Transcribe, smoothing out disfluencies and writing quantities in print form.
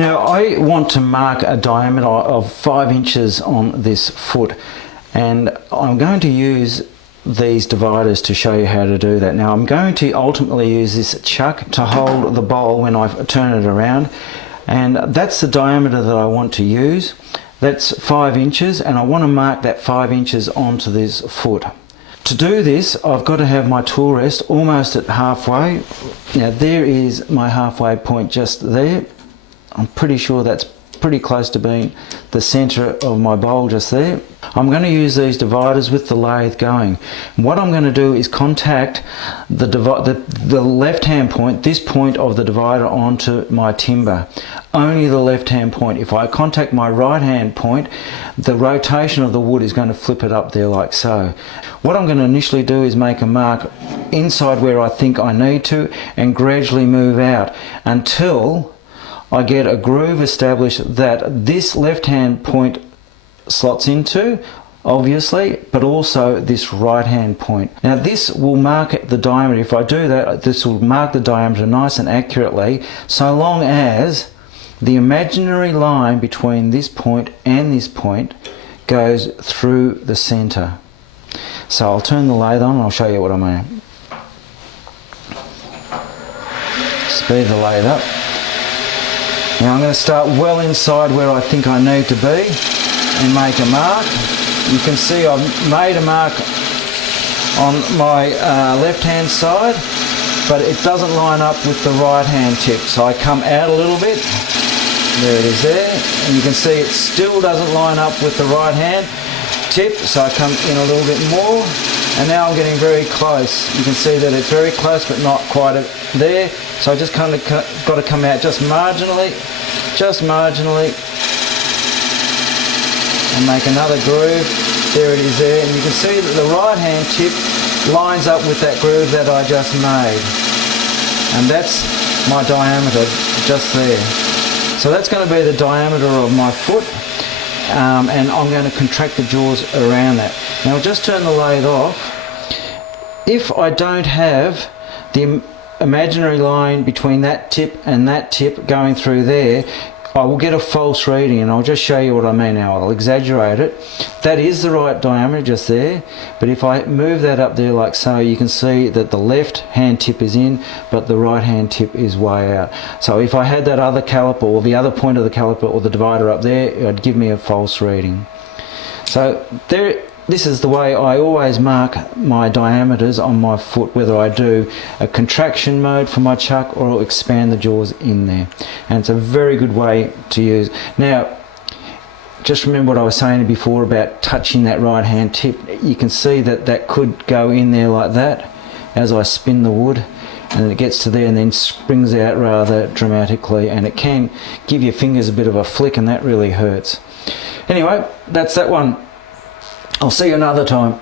Now I want to mark a diameter of 5 inches on this foot, and I'm going to use these dividers to show you how to do that. Now I'm going to ultimately use this chuck to hold the bowl when I turn it around, and that's the diameter that I want to use. That's 5 inches, and I want to mark that 5 inches onto this foot. To do this, I've got to have my tool rest almost at halfway. Now there is my halfway point just there. I'm pretty sure that's pretty close to being the center of my bowl just there. I'm going to use these dividers with the lathe going. And what I'm going to do is contact the left hand point, this point of the divider, onto my timber. Only the left hand point. If I contact my right hand point, the rotation of the wood is going to flip it up there like so. What I'm going to initially do is make a mark inside where I think I need to, and gradually move out until I get a groove established that this left hand point slots into, obviously, but also this right hand point. Now this will mark the diameter. If I do that, this will mark the diameter nice and accurately, so long as the imaginary line between this point and this point goes through the center. So I'll turn the lathe on and I'll show you what I mean. Speed the lathe up. Now I'm going to start well inside where I think I need to be and make a mark. You can see I've made a mark on my left hand side, but it doesn't line up with the right hand tip. So I come out a little bit. There it is there. And you can see it still doesn't line up with the right hand tip. So I come in a little bit more. And now I'm getting very close. You can see that it's very close but not quite there. So I just kind of got to come out just marginally, and make another groove. There it is there. And you can see that the right hand tip lines up with that groove that I just made. And that's my diameter just there. So that's going to be the diameter of my foot. And I'm going to contract the jaws around that. Now I'll just turn the lathe off. If I don't have the imaginary line between that tip and that tip going through there, I will get a false reading, and I'll just show you what I mean now. I'll exaggerate it. That is the right diameter just there, but if I move that up there like so, you can see that the left hand tip is in, but the right hand tip is way out. So if I had that other caliper, or the other point of the caliper, or the divider up there, it would give me a false reading. So this is the way I always mark my diameters on my foot, whether I do a contraction mode for my chuck or I'll expand the jaws in there. And it's a very good way to use. Now, just remember what I was saying before about touching that right hand tip. You can see that that could go in there like that as I spin the wood, and then it gets to there and then springs out rather dramatically, and it can give your fingers a bit of a flick, and that really hurts. Anyway, that's that one. I'll see you another time.